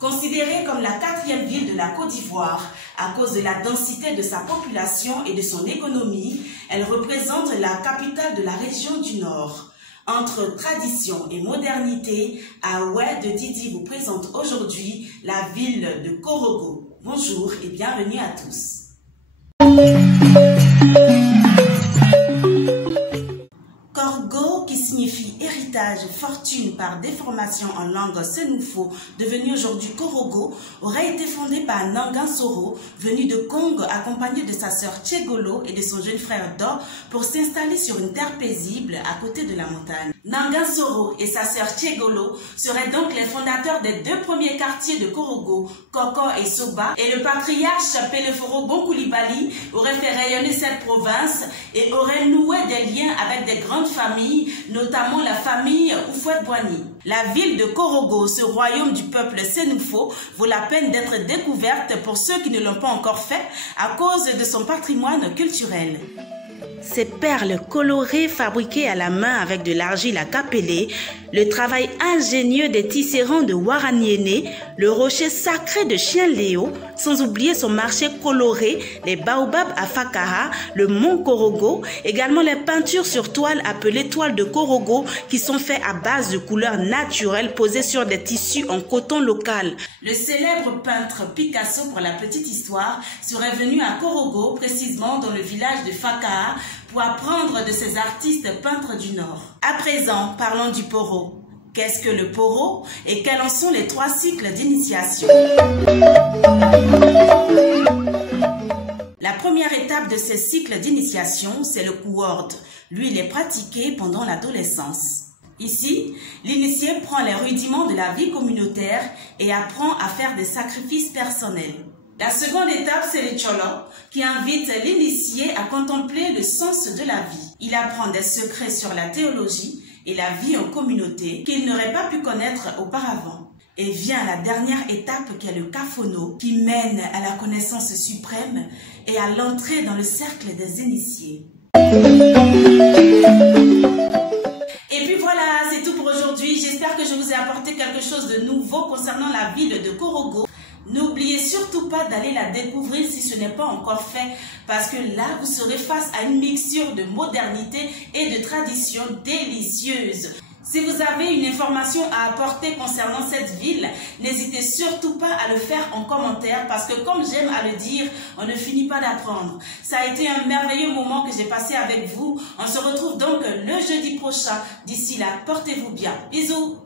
Considérée comme la 4e ville de la Côte d'Ivoire à cause de la densité de sa population et de son économie, elle représente la capitale de la région du Nord. Entre tradition et modernité, Aoued Didi vous présente aujourd'hui la ville de Korogo. Bonjour et bienvenue à tous. Korogo, qui signifie héritage, fortune par déformation en langue sénoufo, devenu aujourd'hui Korogo, aurait été fondé par Nangan Soro, venu de Congo accompagné de sa sœur Tchegolo et de son jeune frère Do pour s'installer sur une terre paisible à côté de la montagne. Nangan Soro et sa sœur Tchegolo seraient donc les fondateurs des 2 premiers quartiers de Korogo, Koko et Soba, et le patriarche Peleforo Bonkoulibaly aurait fait rayonner cette province et aurait noué des liens avec des grandes familles, notamment la famille Houphouët-Boigny. La ville de Korogo, ce royaume du peuple sénoufo, vaut la peine d'être découverte pour ceux qui ne l'ont pas encore fait à cause de son patrimoine culturel. Ces perles colorées fabriquées à la main avec de l'argile à capelé, le travail ingénieux des tisserands de Waraniene, le rocher sacré de Chien Léo, sans oublier son marché coloré, les baobabs à Fakaha, le mont Korogo, également les peintures sur toile appelées toiles de Korogo qui sont faites à base de couleurs naturelles posées sur des tissus en coton local. Le célèbre peintre Picasso, pour la petite histoire, serait venu à Korogo, précisément dans le village de Fakaha, pour apprendre de ces artistes peintres du Nord. À présent, parlons du poro. Qu'est-ce que le poro et quels en sont les 3 cycles d'initiation? La première étape de ces cycles d'initiation, c'est le kouord. Lui, il est pratiqué pendant l'adolescence. Ici, l'initié prend les rudiments de la vie communautaire et apprend à faire des sacrifices personnels. La seconde étape, c'est le cholo, qui invite l'initié à contempler le sens de la vie. Il apprend des secrets sur la théologie et la vie en communauté qu'il n'aurait pas pu connaître auparavant. Et vient la dernière étape qui est le kafono, qui mène à la connaissance suprême et à l'entrée dans le cercle des initiés. Et puis voilà, c'est tout pour aujourd'hui. J'espère que je vous ai apporté quelque chose de nouveau concernant la ville de Korogo. N'oubliez surtout pas d'aller la découvrir si ce n'est pas encore fait, parce que là, vous serez face à une mixture de modernité et de traditions délicieuses. Si vous avez une information à apporter concernant cette ville, n'hésitez surtout pas à le faire en commentaire parce que comme j'aime à le dire, on ne finit pas d'apprendre. Ça a été un merveilleux moment que j'ai passé avec vous. On se retrouve donc le jeudi prochain. D'ici là, portez-vous bien. Bisous!